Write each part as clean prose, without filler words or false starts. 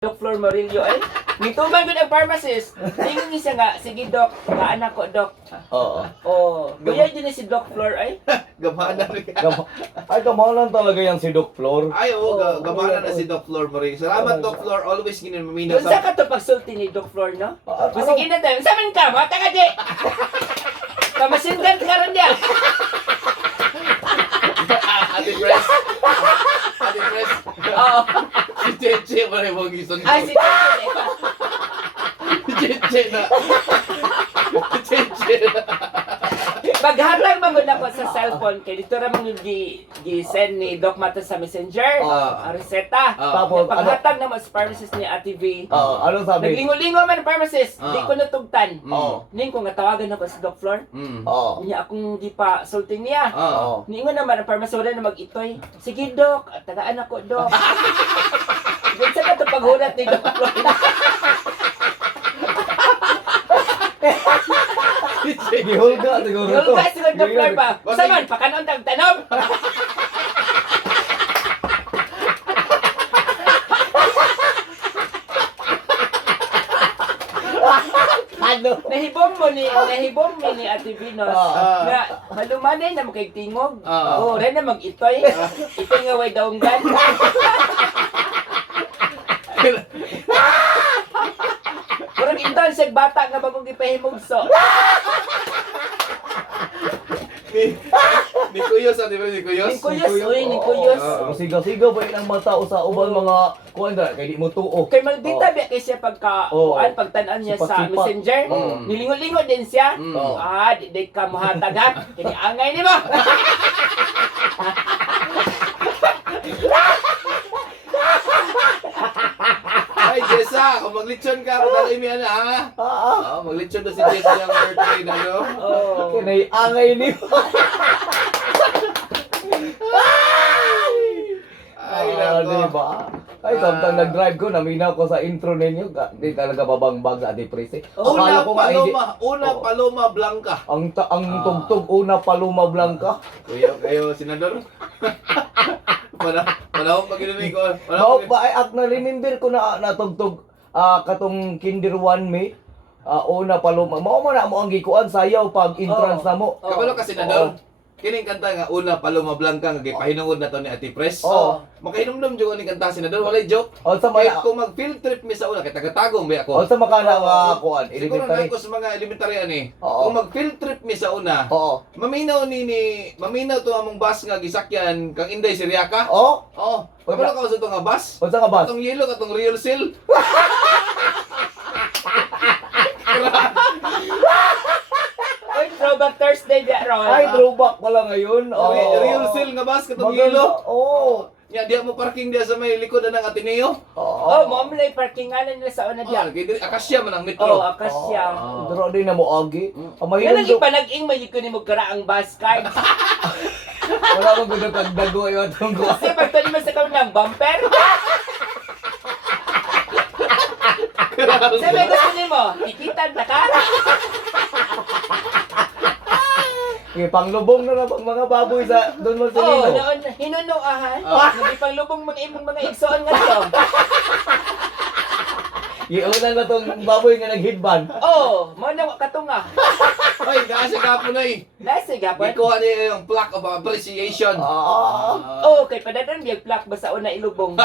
Doc Flor Morillo ay nituman ko ng pharmacist. Tingin niya siya nga, sige Doc, kaanak ko Doc. Oo. Oh, kuya din si Doc Flor ay. Gamana rin. Ay, kamalan talaga yan si Doc Flor. Ay, oo, Oo, gamana na oo. si Doc Flor Marie. Salamat, Doc Flor. Always ginamamina Doon sa ka to pagsulti ni Doc Flor, no? Sige na tayo. Saan man ka? Mata ka di! Kamasindan ka rin niya. Ate Press. Ate Press. Oo. Si Cheche pa rin mong gisong. Ay, si Tito. Cheche na. Cheche na. Maghatag mo na ko sa cellphone kay dito ra mong gi-send ni Doc Mata sa Messenger. Ang reseta. Tapos, Paghatag naman sa pharmacist ni Ate V. Anong sabi? Naglingo-lingo man ang pharmacist. Di ko natugtan. Oo. Ning ko nga tawagan ako si Doc Flor. Oo. Niya akong di pa sulting niya. Oo. Ningon naman ang pharmacist na mag-itoy. Sige Doc, tagaan ako Doc. Diyan sa ka paghulat ni Doc Flor. Gihulga siguro to. Yung kasi Doc Flor ba? Saman, pakanon tag tanom. Ano? Nahibom mo ni Ate Venus na malumanay na makaitingog. Oo, rin na mag-itoy. Itoy nga way daunggan. Kurang inton siya bata nga bagong ipahimugso. Ni Kuyos, Ate Press, ni Kuyos. Ni Kuyos, uy, ni Kuyos. Sigaw-sigaw ba yun ang mga tao sa ubang mga kuwan na, kaya di mo tuo. Kay maldita biya kay siya pagka kuan pagtan-an niya sa Sipat-sipat. Messenger. Nilingo-lingo din siya. Oo. Di ka mohatag ha. Kini angay nimo. Ay, Jessa, kung maglitsyon ka, kung imi na, ha? Maglitsyon na si Jessa yung birthday na, no? Oh. Kinay-angay ni. Ay, nako. Diba? Ay, samtang nag-drive ko, naminaw ko sa intro ninyo. Di talaga babangbag sa Ate Press eh. Una Akala ko nga, hindi- Una Oo. Paloma Blanca. Ang tugtog una Paloma Blanca. Kuya, kayo, senador? Panahon pag inumin ko. Mao pa ay ak na remember ko na natugtog katong Kinder 1 May. Una Paloma. Mao man na mo ang gikuan sayaw pag entrance na mo. Kabalo ka, senador? Kining kanta nga una Paloma Blanca nga gipahinungod na to ni Ate Press. Oo. Makahinumdum jud ni kanta, senador, walay joke. O sa Kaya mga kung mag-field trip mi sa una, kay tagatagong ba o ako? sa makana nga kuan Siguro elementary. na ako sa mga elementary ani. Oo. Kung mag-field trip mi sa una, Oo. maminaw to among bus nga gisakyan kang Inday Siriaka. Oh, Oo. Kabalo ka sa to nga bus? o sa nga bus? Katong yellow, katong real seal. Oy, throwback Thursday diya ron. Ay, throwback pala ngayon. Oh. Real seal nga bus, katong yellow. Oh. Nya di mo parking dia sa may likod ng Ateneo. Oh, mo mlay parking nga nila sa una diya. Kay diri Akasya man ang Oh, metro. akasya. Dro din na mo agi. Ang Yan mahirap ang ipanag-ing may ko ni mo karaang bus card. wala mo gud pagdago ayo atong ko. Kasi pag tali mo sa kami ng bumper. Sabi gusto ni mo, tikitan na ka. Panglubong na pang mga baboy sa doon mo sa Oh, Nino. noon hinunuahan. Hindi pang lubong mga imong mga igsoon nga to. Iuna na tong baboy nga nag-headband. Oh, mo na katunga. Ay, gaasa ka po na eh. Nasa gapon. Ikuha niya yung plaque of appreciation. Oh, kay padadan biyag plak ba sa una ilubong.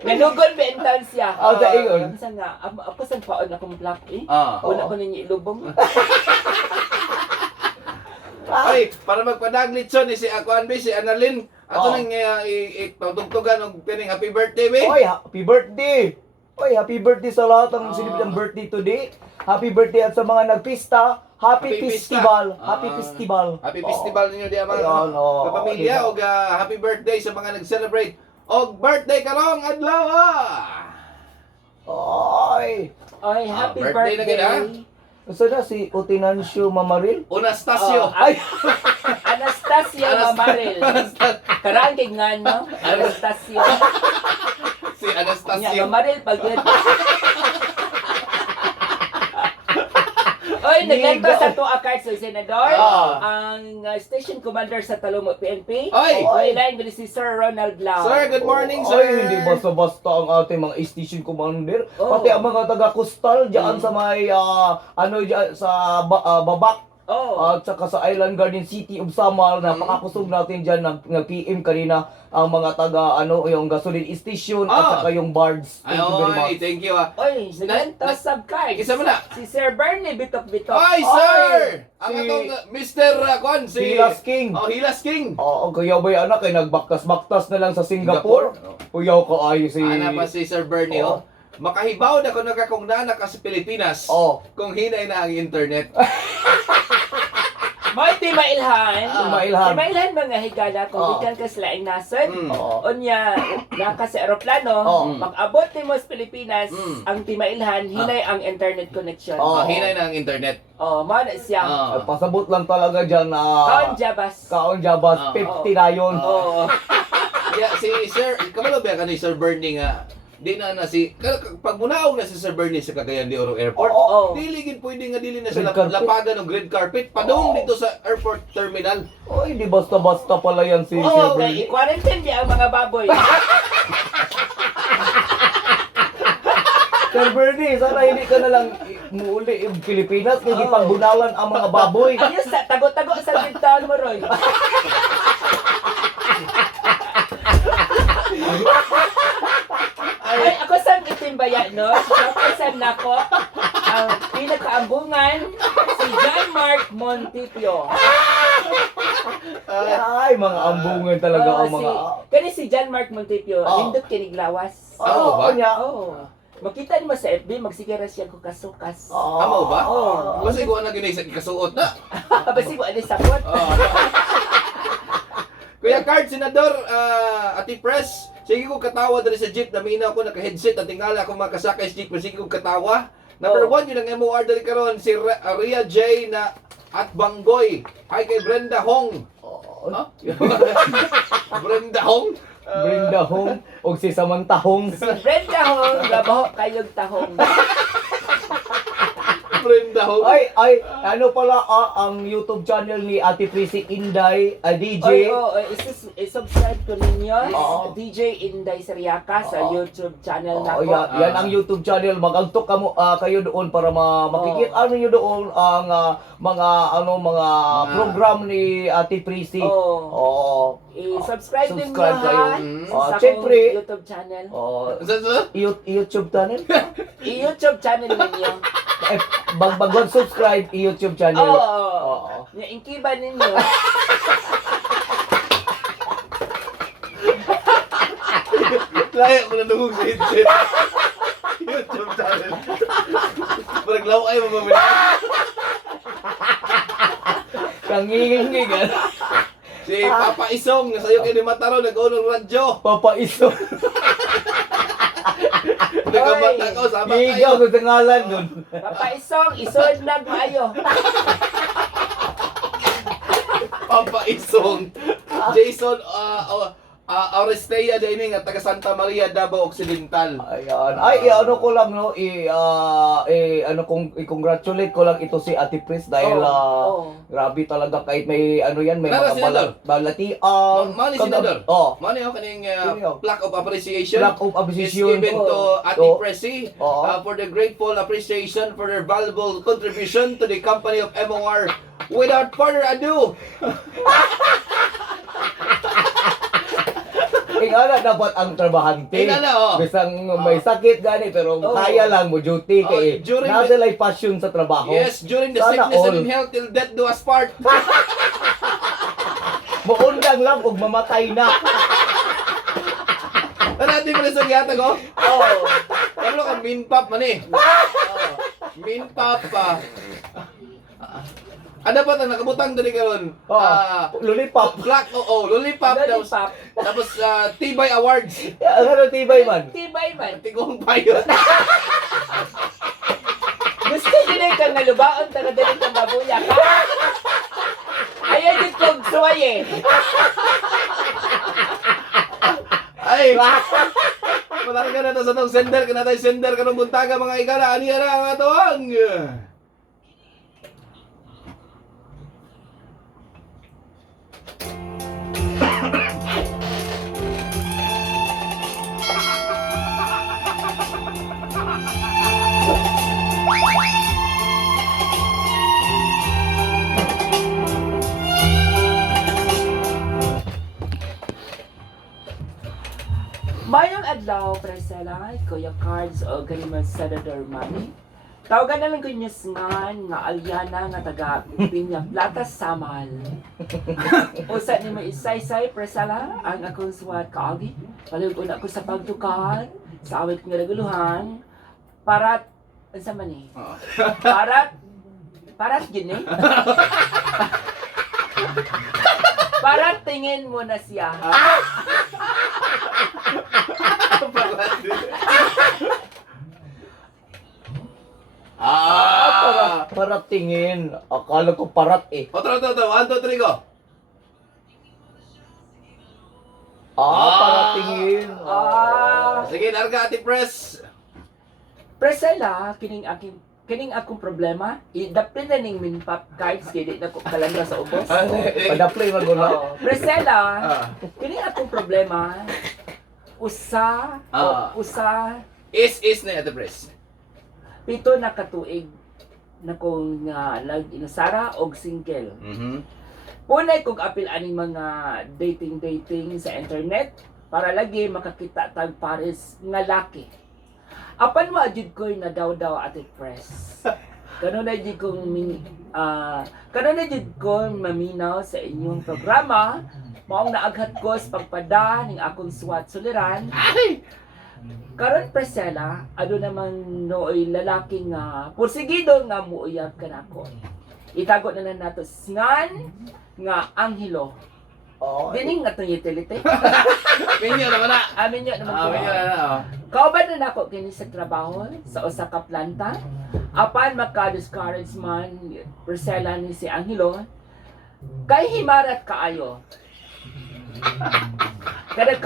Nanugon ba intan siya? Sa ingon. Sa nga, ako san paon akong plak eh. Ah. Una ko ninyo ilubong. Ay, para magpadaglitson ni si Akuan Bay, si Annalyn. Ato Oo. nang itutugtugan og pining happy birthday, be. Oy, happy birthday! Oy, happy birthday sa lahat ng sinibitang birthday today. Happy birthday at sa mga nagpista. Happy Happy pista. festival. Happy festival. Happy festival ninyo di mga Ayun, oo. kapamilya og happy birthday sa mga nag-celebrate og birthday karong adlaw. Oy! Oy, happy birthday na gid, birthday. Gusto na si Otinancio Mamaril? Unastasio. Ay, Anastasia Mamaril. Karaan kay nga, no? Anastasia. Si Nya, Anastasio. Mamaril, pag yun. Oy, Oy, naglanto Liga. sa tuwa card sa senador. Ang station commander sa Talumot PNP. Oy! Oy, line si Sir Ronald Lau. Sir, good morning, Ay, sir. hindi basta-basta ang ating mga station commander. Oh. Pati ang mga taga-coastal dyan sa may, dyan sa Babak. Oh. At saka sa Island Garden City of Samar, napakakusog natin dyan, nag-PM kanina ang mga yung gasoline station at saka yung bards. Ay, Thank you very oy, much. thank you ah. Oy, naglanto sa card. Isa mo na. Si Sir Bernie Bitok-Bitok. Ay, sir! Ang Si- atong Mr. Kwan, si... Hilas King. Oh, Hilas King. Oo, kaya ba yung anak ay nagbaktas-baktas na lang sa Singapore? Kuyaw ka ay si... Ana pa si Sir Bernie, Oh. Makahibaw na kung nagkakungna ka sa Pilipinas Oh. kung hinay na ang internet. Mo'y ti mailhan. Mailhan. Ti mailhan mga higala kung ikan ka sila nasod. Oo. Onya, naka sa aeroplano, mag-abot ti mo sa Pilipinas, ang ti mailhan, hinay ang internet connection. Oh. Hinay na ang internet. Oh, mo na siya. Ay, pasabot lang talaga dyan na... Kaon jabas. Kaon Jabas, 50 na yun. Oh. Yeah, si Sir, kamalo ba ka ni Sir Bernie nga, di na pag munaog na si Sir Bernie sa Cagayan de Oro Airport, Oo. dili gid pwede nga dili na sa Red carpet. lapagan ng red carpet, padung dito sa airport terminal. Oy, di basta-basta pala yan si Oo, Sir okay. Bernie. I-quarantine di ang mga baboy. Sir Bernie, sana hindi ka na lang muuli yung Pilipinas, hindi pangbunawan ang mga baboy. Ayos sa tago-tago sa bigtaon mo, Roy. Ay, ako sa itimbaya, no? Kapasan na ko ang pinakaambungan si John Mark Montipio. Ay, mga ambungan talaga ang mga... Kani si John Mark Montipio, hindot kiniglawas. Ano ba? niya. Oo. Makita mo sa FB, magsigara siya ko kasukas. Amo ba? Oo. Kasi ko na ginay sa kasuot na. Basi ko ano sapot. Kuya Card, Senador, Ati Press, sige ko katawa dali sa jeep, naminaw ko naka-headset at tingala ako makasakay sa jeep, sige ko katawa. Number 1, yun ang MOR dali karon si Ria J na at Banggoy. Hi kay Brenda Hong. Huh? Brenda Hong? Brenda Hong o si Samantha Hong. Brenda Hong, labaho kayog tahong. Brenda Hong. Ay, ano pala ang YouTube channel ni Ate Prissy Inday, DJ. Oy, i-subscribe ko ninyo. Oo. DJ Inday Seriaca sa YouTube channel na ko. Yan ang YouTube channel. Mag-altok kayo doon para makikita niyo doon ang mga program ni Ate Prissy. Oo. I-subscribe din mo Subscribe kayo. sa Siyempre. akong YouTube channel. YouTube channel? I-YouTube channel ninyo. Subscribe YouTube channel. Oo. Inkiba ninyo. Kaya ko na nung sa headset. YouTube channel. Parang law ay mamamayan. Kangingigan. Si Papa Isong, nasayo kayo ni Mataro, nag-unong radyo. Papaiso. Nagkamata ko, sama Ikaw kayo. sa ngalan doon. Papaisong, isod na maayo. Papa Isong. Jason Arestea dining at taga Santa Maria, Davao Occidental. Ayan. Ay, ano ko lang, no, i-congratulate ko lang ito si Ate Pris dahil grabe talaga kahit may may Tara, mga Senador. balatian. Mani Senador. Oh. Mani yung kaning Sino? plaque of appreciation. Plaque of appreciation. Is given to Ate Oh. Pressy Oh. for the grateful appreciation for their valuable contribution to the company of MOR. Without further ado, Ingana dapat ang trabahante. Ingana, oh. Bisang may sakit gani pero kaya lang mo duty kay during nasa lay passion sa trabaho. yes, during the Sana sickness all. and in health till death do us part. Muundang lang ug mamatay na. Natin mo na sa giyata ko? Oo. Ano ka, minpap man eh. Minpap pa. Ano pa ang nakabutang dali karon? Lollipop. Black, Lollipop. Lollipop. Tapos Tibay Awards. Ano tibay man? Tibay man. Tigong payo. Gusto din kang nalubaon, taga dali kang babuya ka. Ayaw din kong suway eh. Ay! Matang ka na to sa tong sender, ka na tayo sender ka ng buntaga mga igala. Aniya na ang atuang. Mayong adlaw, Priscilla, Kuya Cards o ganimang Senator Manny. Tawagan na lang ko niya nga Aliana nga taga Pinya Plata Samal. Usa ni mo isay-say, Priscilla, ang akong suwat kaagi. Palihog una ko sa pagtukan, sa awit nga reguluhan, parat, sa man eh? Parat yun eh. Parat tingin mo na siya. Para tingin. Akala ko parat eh. Otro. 1, 2, 3, go. Para tingin. Sige, larga Ate Press. Priscilla, kining akong problema, idapin na ning minpap cards kaya di na ko kalanda sa ubos. Padaplay magula. Priscilla, kining akong problema, usa Is na Ate Press. pito na katuig na kong nag-inasara og single. Punay kong apil aning mga dating sa internet para lagi makakita tag pares nga laki. Apan mo adjud ko na daw Ate Press. Kanon na jud kong maminaw sa inyong programa. Maong naaghat ko sa pagpada ning akong suwat suliran. Karon Priscilla, ano naman nooy lalaki nga pursigido nga muuyab kanako. Itago na lang nato ngan nga Anghelo. Dining nga itong utility. Minyo naman na. Amin nyo naman ko. Minyo na. Kauban na nako kini sa trabaho sa usa ka planta. Apan magka-discourage man Priscilla ni si Anghelo. Kay himarat kaayo. Kada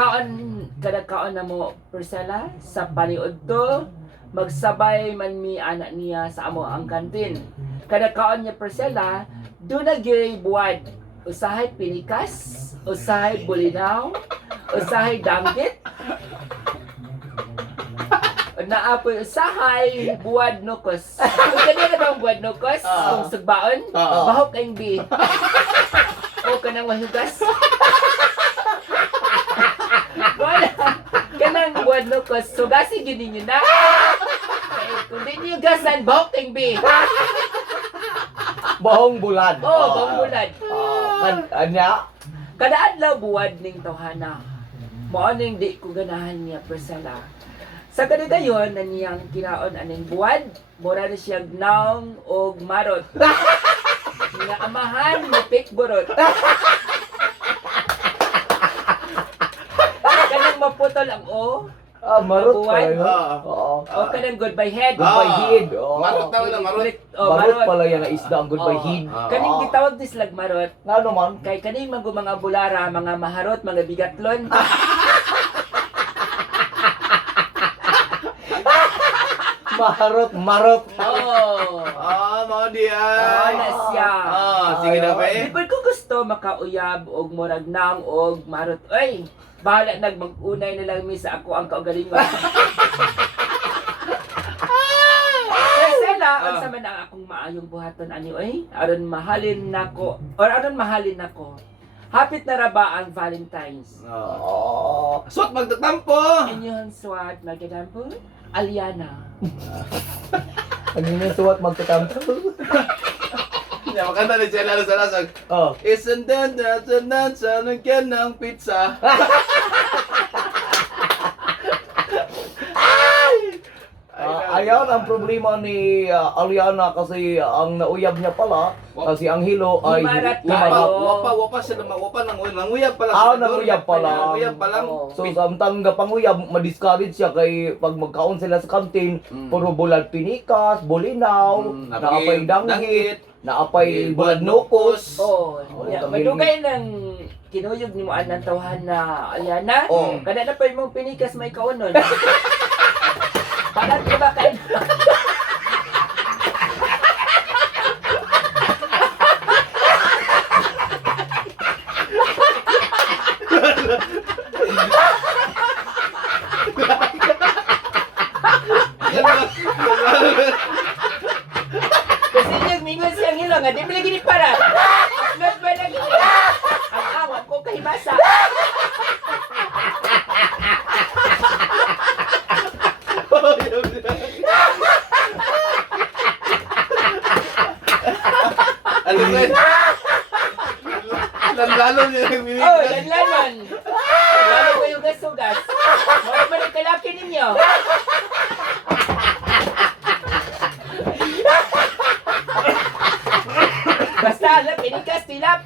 kaon na mo Priscilla sa paniud to magsabay man mi anak niya sa amo ang kantin. Kada kaon niya Priscilla do na gyud buwad. Usahay pinikas, usahay bulinaw, usahay danggit. Naapoy usahay buwad nukos. Kung kanina bang buwad nukos, kung sugbaon, bahok kayong bi. O kanang mahugas. Wala. Kanang buwad nukos, sugasi yun ninyo na. Kung di niyo gasan, bahok kayong bi. Bahong bulad. Bahong bulad. Anya? Kada adlaw buwad ning tawhana. Mao ning di ko ganahan niya Priscilla. Sa kadagayon na niyang kinaon aning buwad, mura na siya naong og marot. Nga amahan ni pikborot. Kanang maputol ang o. Marot Buwad? pala yun. O kanang goodbye head. Goodbye head. Marot daw na marot. Marot pala yan na isda ang goodbye head. Kaning gitawag ni slag marot. Nga naman. Kay kaning mga bulara, mga maharot, mga bigatlon. Marot. Mao di ay. Na siya. Sige na ba eh. Di ko gusto makauyab og murag nang og marot. Oy, bahala nag mag-unay na lang mi sa ako ang kaugalingon. Priscilla, unsa man ang akong maayong buhaton ani oy? Aron mahalin nako Hapit na ra ba ang Valentine's? Suot magtatampo. Inyong swat magkadampo? Aliana. Ang inyong suwat magkatampo. Ya, makanta ni Chela sa lasag. Isn't that sa nagyan ng pizza? Ayan ang problema ni Aliana kasi ang nauyab niya pala kasi ang Hilo ay Himarat Wapa siya nang uyab pala. Nanguyab pala. Nanguyab pa lang. So samtang gapanguyab, ma-discourage siya kay pag magkaon sila sa kantin, puro bulad pinikas, bulinaw, naapay danggit, naapay bulad nukos. Madugay ng kinuyog ni mo anang tawhan na Aliana. Kada na pa mong pinikas may kaunon. Palat ba kayo? Kasi nagmingon siyang hilo nga, di pala gini para. Upload ba na gini? Ang awat ko kahibasa. Lalo niya Oh, nagpinikas. lanlanon. Lalo kayo gas-ugas. Mga ba ng kalaki ninyo? Basta, alam, pinikas, tilap.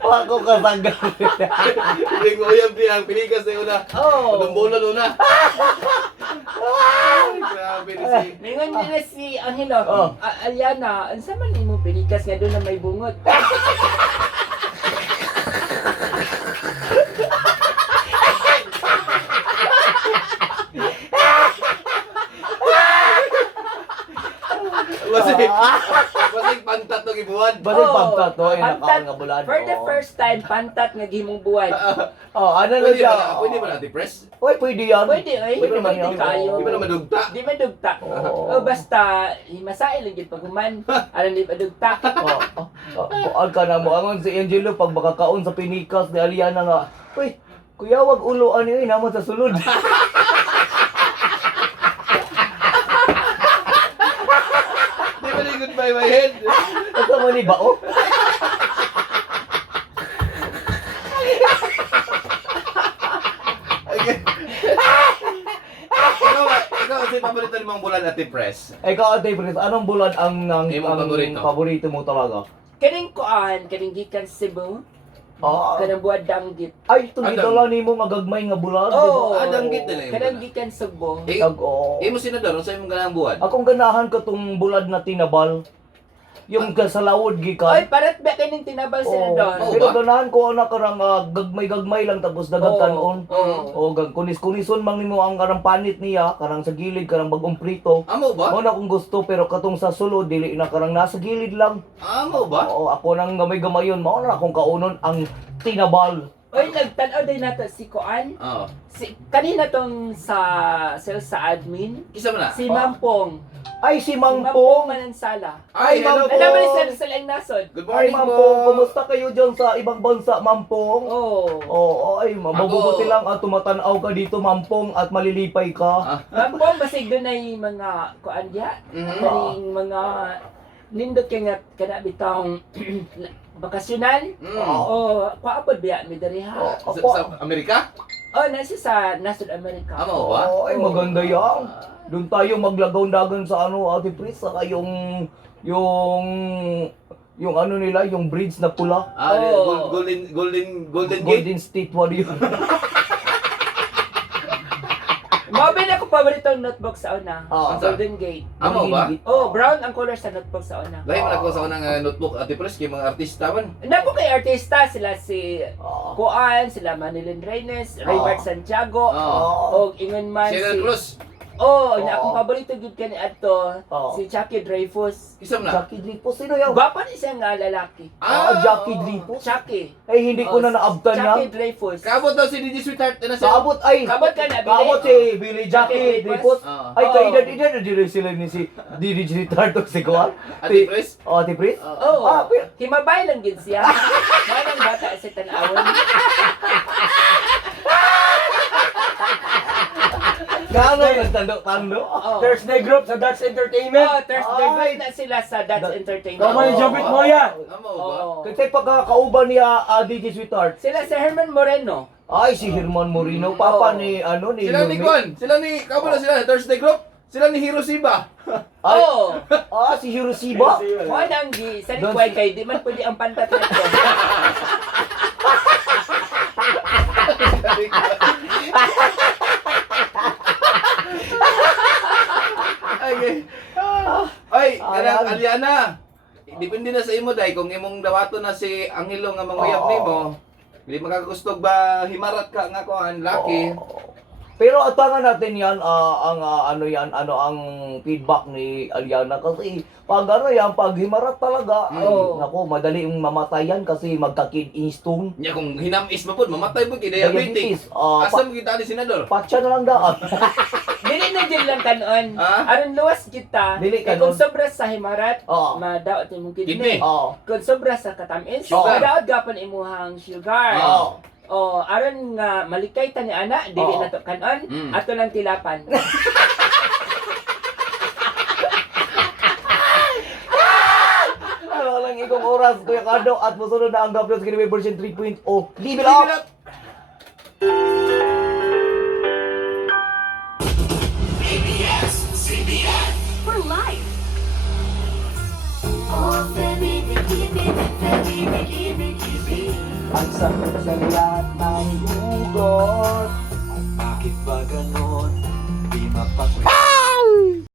Ako kasanggal. Hindi ko uyab din ang pinikas na una. Oh. Dumbulan una. Ay, grabe ni si... Ningon din na si Angelo. Oh. Aliana, ang sama ni mo pinikas nga doon na may bungot. Basig pantat ng ibuwan. Balik Oh, pantat to, ay pantat. nakaon nga bulan. For the Oo. first time, pantat nga gihimong buwan. Ano na Pwede siya? ba? Pwede ba natin press? Oy, pwede yan. Pwede, ay. Pwede man Pwede yan. kayo. Di ba na madugta? Di madugta. Oo. O basta, himasail lang yun paguman. Alam di madugta. Kuan ka na mo angon si Angelo pag makakaon sa pinikas ni Aliana nga. Uy, kuya wag uloan ni naman sa sulod. Di ba ni goodbye my head? Asa man ni bao? Okay. Ikaw kasi paborito ni mong bulan natin press. Ikaw ate Prince, anong bulan ang Imo paborito? paborito mo talaga? Kaning kuan, kaning gikan Cebu, Ah, kanang buwan danggit. ay ito Adang. gitala nimo nga gagmay nga bulan, Oh, danggit nila yung kanang buwan. gikan Cebu. Eh, Tag-o. imo sinador sa imong ganang buwan. Akong ganahan ko tong bulad na tinabal. Yung sa lawod Oy, gikan. parat ba kaning tinabal sila Oo. doon? Oo Pero ba? ganahan ko ana karang gagmay-gagmay lang tapos dagang Oo. kanon. Oo. O gag kunis-kunison mang nimo ang karang panit niya, karang sa gilid karang bagong prito. Amo ba? Mo na akong gusto pero katong sa sulod dili na karang nasa gilid lang. Amo ba? Oo, ako nang gamay-gamayon, mao na akong kaunon ang tinabal. Oy, nagtanaw din nato si Kuan. Oo. Kanina tong sa sales sa admin, Kisa mo na? si Mampong. Ay si Si Mampong Mangpong. Manansala. Ay, hello Ma'am po! Alam mo ni sales sa lang nasod. Good Ay morning Mampong, po! kumusta kayo dyan sa ibang bansa, Mampong? Oh. Oo, ay, mabubuti Ako- lang at tumatanaw ka dito, Mampong, at malilipay ka. Ah, Mampong basig doon ay mga kuan diya. mhm. Kaning mga nindot kay nga kana bitang bakasyonal. Mm. O paapod biya mi diri ha. Sa, sa Amerika? Oh, nasa sa Nasod America. Amo ba? Oo, ay, maganda yan. Doon tayo maglagaw-dagan sa ano, Ate Pris, saka yung ano nila, yung bridge na pula. Ah, Oo. golden gate? Golden State Warrior. Mabili ako paboritong notebook sa una. Ah, Ang Golden Gate. Amo ba? Oh, brown ang color sa notebook sa una. Dahil man ako sa unang notebook Ate Pres, kay mga artista man. Napo kay artista sila si Ah, Kuan, sila Manilyn Reynes, Raybert Santiago, Oo. o ingon man Cheryl si Cruz. Oh, na akong paborito gid kani adto Oo. si Chucky Dreyfus. Kisa mo na? Jackie Dreyfus, sino yan? Gwapa ni siya nga lalaki. Jackie oo. Dreyfus. Chucky. Ay, hindi ko na naabtan Chucky na. Dreyfus. Kaabot daw si DJ Sweetheart na siya. Kaabot, ay. Kabot ka na, Billy? Kaabot si Billy Jackie Dreyfus. Oo. Ay, Oo. kaedad-edad na din sila ni si DJ Tarto si Kuan. Ate Pres? Oh, Ate Pris? Oh, pero- himabay lang gid siya. Manang bata sa tan-awon. Gaano nagtando-tando? Oh. Thursday group sa Dutch Entertainment. Oh, Thursday Ay. break na sila sa Dutch Entertainment. Tama yung Jabit mo yan. Amo ba? Oo. Kasi pagkakauban niya DJ Sweetheart. Sila si Herman Moreno. Ay, si Herman Moreno, papa ni ano ni Sila ni Lumi. Juan, sila ni, kaabot na sila, Thursday group. Sila ni Hiroshima. Ay, Oh, si Hiroshima. mo nang gi sa Don't- likway kay di man pwede ang pantat nito. Okay. Ay, kanang Ayan. Aliana. Depende na sa imo dai kung imong dawato na si Angelo nga manguyab Oo. nimo. Dili makakagustog ba himarat ka nga kuan laki. Oo. Pero atangan natin yan, ano ang feedback ni Aliana kasi pag ano yan, pag himarat talaga, ay, Oo. naku, madali yung mamatay yan kasi magka-kid instung. Nya kung hinamis mo pud mamatay mo kay diabetes. Diabetes. Asa mo kita ni senador? Patsa na lang daan. Dili na din lang kanon. Ah? Aron luwas kita. Dili Kay kanon. kung sobra sa himarat, Oo. madaot imong Kidney. kidney. Oo. Kung sobra sa katamis, Sugar. madaot gapon imuhang sugar. Oo. Oh, aron nga malikay ta ni ana, dili Oo. na to kanon, Mm. ato lang tilapan. kong oras, Kuya Cardo, at musunod na ang Gablos Ginaway version 3.0. Leave it Leave up! it up! For life. Ang sakit sa lahat ng hugot. Bakit ba ganon? Di mapag